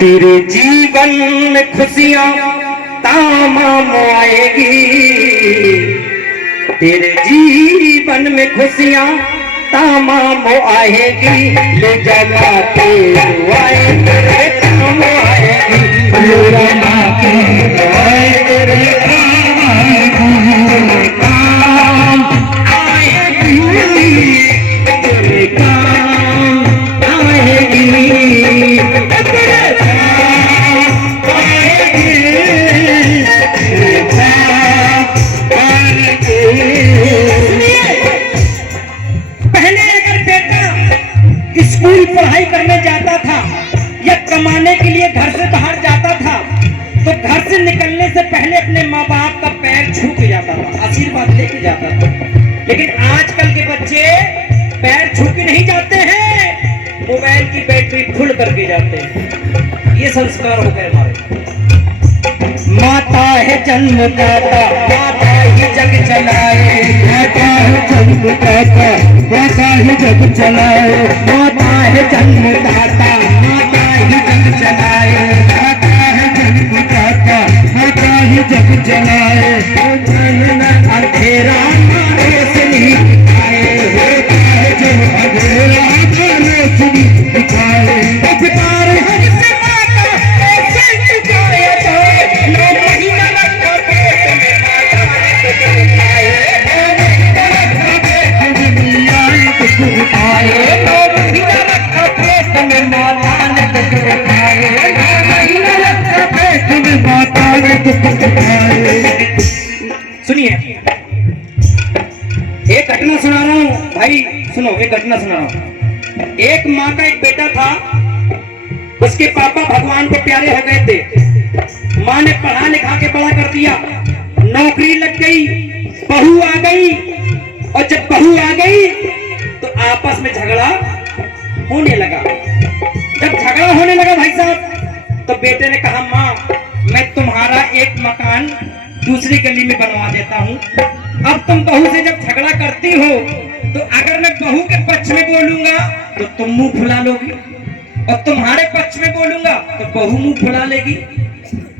तेरे जीवन में खुशियां तमाम आएगी, तेरे जीवन में खुशियां तमाम आएगी, ले जमा के दुआएं तेरे काम आएगी, ले जमा के दुआएं तेरे काम आएगी, तेरे काम आएगी, तेरे काम आएगी, तेरे काम आएगी। पहले अगर बेटा स्कूल पढ़ाई करने जाता था या कमाने के लिए घर से बाहर जाता था तो घर से निकलने से पहले अपने माँ बाप का पैर छू के जाता था, आशीर्वाद लेके जाता था। लेकिन आजकल के बच्चे पैर छू के नहीं जाते हैं, मोबाइल की बैटरी फुल करके जाते हैं। ये संस्कार हो गए हमारे। माता है जन्मदाता, माता ही जग चलाए, माता है जन्मदाता, माता ही जग चलाए, माता है जन्मदाता, माता ही जग चलाए, माता है जन्मदाता, माता ही जग चलाए, अंधेरा रोशनी दिखाए, होता है जो अंधेरा रोशनी दिखाए, उपकार हमसे माता ऐसे चुकाए जाए, 9 महीना रखा पेट में माता ने दिखाए, 9 महीना रखा पेट में माता ने दिखाए, 9 महीना रखा पेट में माता ने दिखाए। सुनिए, एक घटना सुना रहा हूँ भाई, सुनो एक घटना सुना रहा हूँ। एक माँ का एक बेटा था, उसके पापा भगवान को प्यारे हो गए थे। माँ ने पढ़ा लिखा के बड़ा कर दिया, नौकरी लग गई, बहू आ गई, और जब बहू आ गई तो आपस में झगड़ा होने लगा। जब झगड़ा होने लगा भाई साहब, तो बेटे ने कहा माँ मैं तुम्हारा एक मकान दूसरी गली में बनवा देता हूँ। अब तुम बहू से जब झगड़ा करती हो तो अगर मैं बहू के पक्ष में बोलूंगा तो तुम मुंह फुला लोगी, और तुम्हारे पक्ष में बोलूंगा तो बहू मुंह फुला लेगी।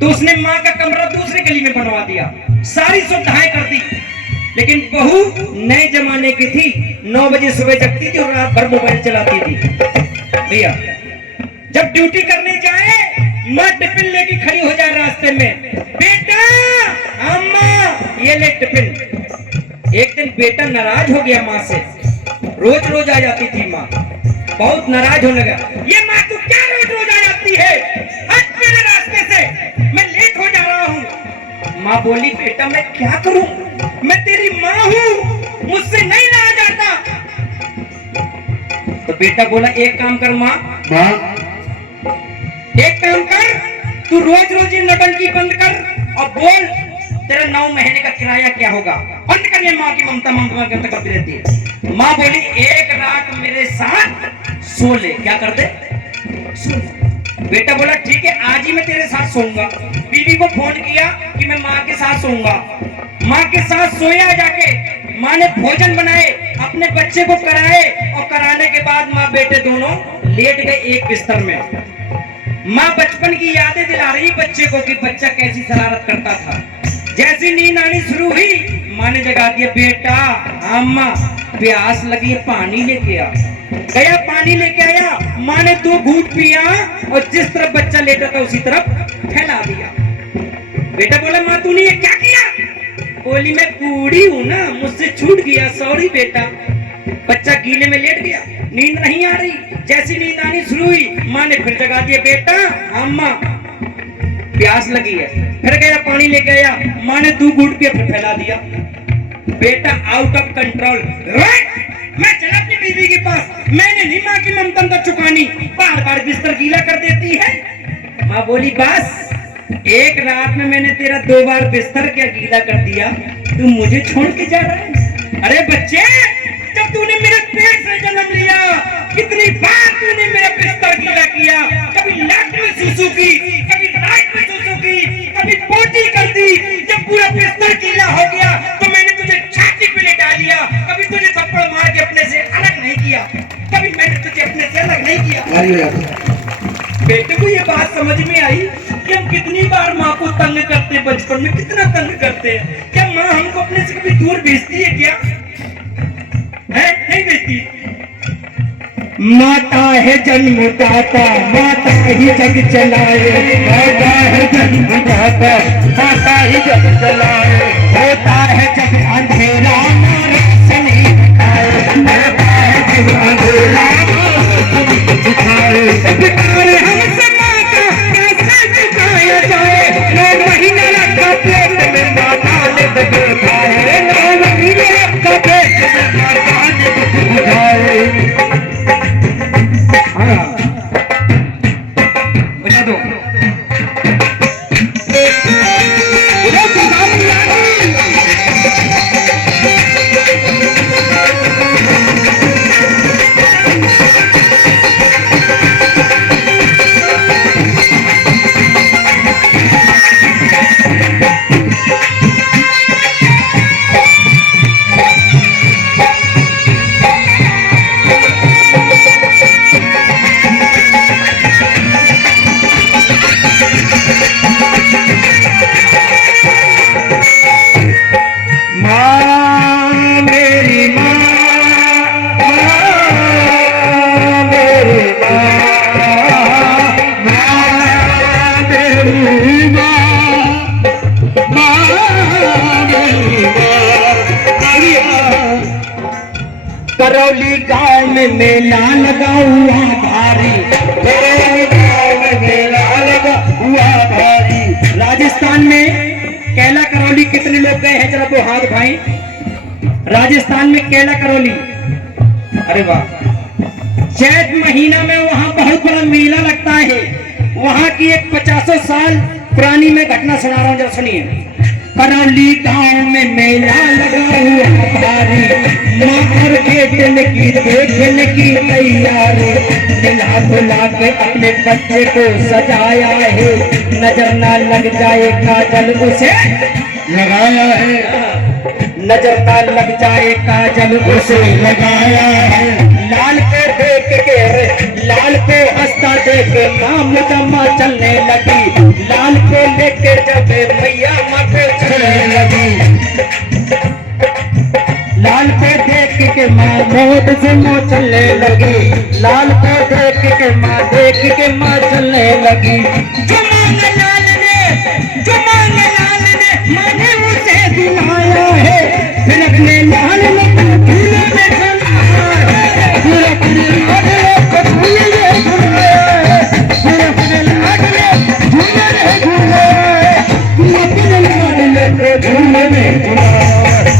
तो उसने माँ का कमरा दूसरी गली में बनवा दिया, सारी सुविधाएं कर दी। लेकिन बहू नए जमाने की थी, 9 बजे सुबह जगती थी और रात भर मोबाइल चलाती थी। भैया जब ड्यूटी करने जाए, माँ टिफिन लेके खड़ी हो जाए रास्ते में, बेटा अम्मा ये ले टिफिन। एक दिन बेटा नाराज हो गया माँ से, रोज रोज आ जाती थी माँ, बहुत नाराज होने लगा। ये माँ तू क्या रोज रोज आ जाती है, हट मेरे रास्ते से, मैं लेट हो जा रहा हूँ। माँ बोली बेटा मैं क्या करूं, मैं तेरी माँ हूं, मुझसे नहीं रहा जाता। तो बेटा बोला एक काम कर माँ, एक काम कर, तू रोज रोज ये नौटंकी बंद कर और बोल तेरा 9 महीने का किराया क्या होगा, बंद कर। ये माँ की ममता करती रहती है। माँ बोली एक रात मेरे साथ सो ले, क्या कर दे, सो। बेटा बोला ठीक है आज ही मैं तेरे साथ सोऊंगा। बीवी को फोन किया कि मैं माँ के साथ सोऊंगा। माँ के साथ सोया जाके, माँ ने भोजन बनाए, अपने बच्चे को कराए, और कराने के बाद माँ बेटे दोनों लेट गए एक बिस्तर में। माँ बचपन की यादें दिला रही बच्चे को कि बच्चा कैसी शरारत करता था। जैसी नींद आनी शुरू हुई, माँ ने जगा दिया, बेटा अम्मा प्यास लगी है पानी लेके आ। गया पानी लेके आया, माँ ने 2 घूंट पिया और जिस तरफ बच्चा लेटा था उसी तरफ फैला दिया। बेटा बोला माँ तूने ये क्या किया? बोली मैं बूढ़ी हूँ ना, मुझसे छूट गया, सॉरी बेटा। बच्चा गीले में लेट गया, नींद नहीं आ रही। जैसी नींद आनी शुरू हुई, माँ ने फिर जगा दिया, बेटा अम्मा प्यास लगी है। फिर गया पानी लेके आया, माँ ने 2 घूंट पिया, फिर फैला दिया। बेटा आउट ऑफ कंट्रोल, मैं चला अपनी बीवी के पास, मैंने नहीं माँ की ममता चुकानी, बार बार बिस्तर गीला कर देती है। माँ बोली बस एक रात में मैंने तेरा 2 बार बिस्तर क्या गीला कर दिया, तू मुझे छोड़ के जा रहा है? अरे बच्चे जब तूने मेरे पेट से जन्म लिया, कितनी बार तूने मेरा बिस्तर गीला किया, कभी लेफ्ट में सुसु की, कभी राइट में सुसु की, कभी पोटी कर दी। जब पूरा बिस्तर गीला हो गया तो मैंने तुझे छाती पे लेटा लिया, कभी तुझे थप्पड़ मार के अपने से अलग नहीं किया, कभी मैंने तुझे अपने से अलग नहीं किया। बेटे को ये बात समझ में आई कि हम कितनी बार माँ को तंग करते हैं, बचपन में कितना तंग करते हैं। क्या माँ हमको अपने से कभी दूर भेजती है क्या? है नहीं भेजती। माता है जन्मदाता, माता ही जग चलाए, माता है जन्मदाता, माता ही जग चलाए, होता है जब अंधेरा रोशनी दिखाए, होता है जब अंधेरा रोशनी दिखाए। प्यार हमसे माँ का कैसे दिखाया जाए, 9 महीने रखा पेट में माता ने बगे खाए, 9 महीने रखा पेट में माता ने बगे खाए। बजा दो। करौली गांव में मेला लगा हुआ भारी, करौली गांव में मेला लगा हुआ भारी। राजस्थान में कैला करौली कितने लोग गए हैं? जरा वो हाथ उठाएं। राजस्थान में कैला करौली, अरे वाह। चैत महीना में वहाँ बहुत बड़ा मेला लगता है। वहाँ की एक 50 साल पुरानी मैं घटना सुना रहा हूँ, जरा सुनिए। करौली गांव में मेला लगा हुआ भारी, माँ और बेटे की देखने की तैयारी, दिला बुला के अपने बच्चे को सजाया है, नजर ना लग जाए काजल उसे लगाया है, नजर ना लग जाए काजल उसे लगाया है। लाल को देख के लाल को हंसता देख माँ मुदम्मा चलने लगी, लाल को लेके जब मैया मत चलने लगी, लाल को देख के माँ मोद से मो चलने लगी, लाल को देख के माँ देख के माँ चलने लगी। जो मांग लाल ने मैंने उसे दिलाया है, फिर अपने लाल ने झूले में झुलाया है, फिर अपने लाल ने झूले में झुलाया है, फिर अपने लाल ने झूले में झुलाया है, फिर अपने लाल ने झूले में झुलाया है।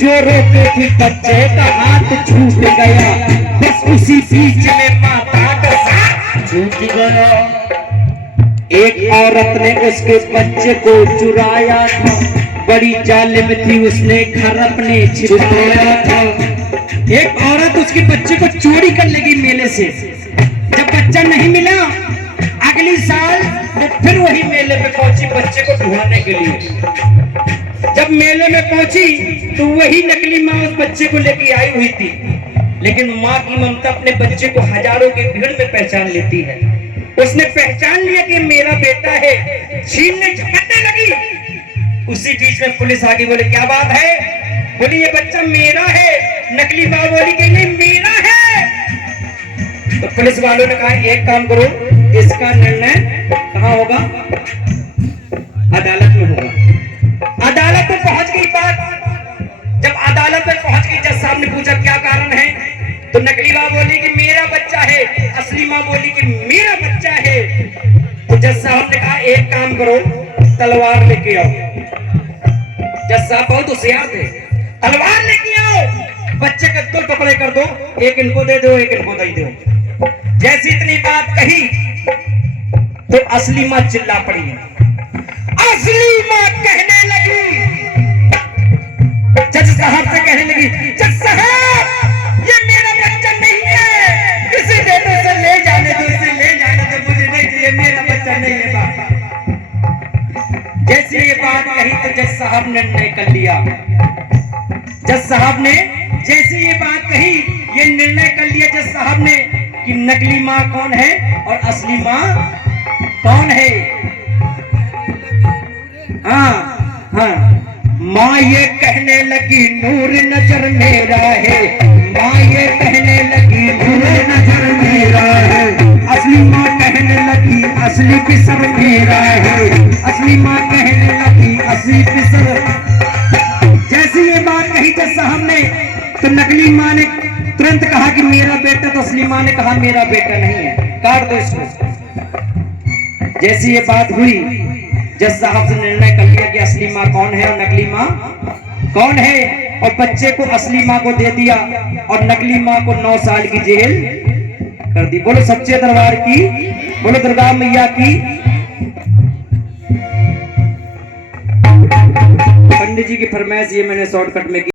जो रोके थी बच्चे का हाथ छूट गया, बस उसी बीच में माता का साथ छूट गया। एक औरत ने उसके बच्चे को चुराया था, बड़ी जालिम थी, उसने घर अपने छिपाया था। एक औरत उसके बच्चे को चोरी कर लेगी मेले से। जब बच्चा नहीं मिला, अगली साल वो फिर वही मेले पे पहुंची बच्चे को ढूंढने के लिए। जब मेले में पहुंची तो वही नकली माँ उस बच्चे को लेके आई हुई थी, लेकिन माँ की ममता अपने बच्चे को हजारों की भीड़ में पहचान लेती है। उसने पहचान लिया कि मेरा बेटा है, छीनने झपटने लगी। उसी बीच में पुलिस आगे बोले क्या बात है? बोली ये बच्चा मेरा है। नकली माँ बोली कि नहीं मेरा है। तो पुलिस वालों ने कहा एक काम करो, इसका निर्णय कहाँ होगा? अदालत में होगा। अदालत में पहुंच गई बात। जब अदालत में पहुंच गई, जज साहब ने पूछा क्या कारण है? तो नकली माँ बोली कि मेरा बच्चा है, असली माँ बोली कि मेरा बच्चा है। तो जज साहब ने कहा एक काम करो, तलवार लेके आओ। जज साहब बहुत होशियार थे, तलवार लेके आओ, बच्चे का दो टुकड़े कर दो, एक इनको दे दो, एक इनको दे दो। जैसी इतनी बात कही तो असली माँ चिल्ला पड़ी। असली माँ कहने लगी, जज साहब से कहने लगी, जज साहब ये मेरा बच्चा नहीं है, इसे दे दो, इसे ले जाने दो, इसे ले जाने दो, मुझे नहीं चाहिए, मेरा बच्चा नहीं है बाबा। जैसे ये बात कही तो जज साहब ने निर्णय कर लिया। जज साहब ने जैसे ये बात कही, ये निर्णय कर लिया जज साहब ने कि नकली माँ कौन है और असली माँ कौन है। हाँ हाँ, माँ ये कहने लगी नूर नजर मेरा है, माँ ये कहने लगी नूर नजर मेरा है, असली माँ कहने लगी असली पिसर मेरा है, असली माँ कहने लगी असली पिसर। जैसी ये बात कही जज साहब ने तो नकली माँ ने तुरंत कहा कि मेरा बेटा, तो असली माँ ने कहा मेरा बेटा नहीं है, काट दो इसको। जैसी ये बात हुई जज साहब से निर्णय कर लिया कि असली माँ कौन है और नकली माँ कौन है, और बच्चे को असली माँ को दे दिया और नकली माँ को 9 साल की जेल कर दी। बोलो सच्चे दरबार की, बोलो दुर्गा मैया की। पंडित जी की फरमाइश ये मैंने शॉर्टकट में की।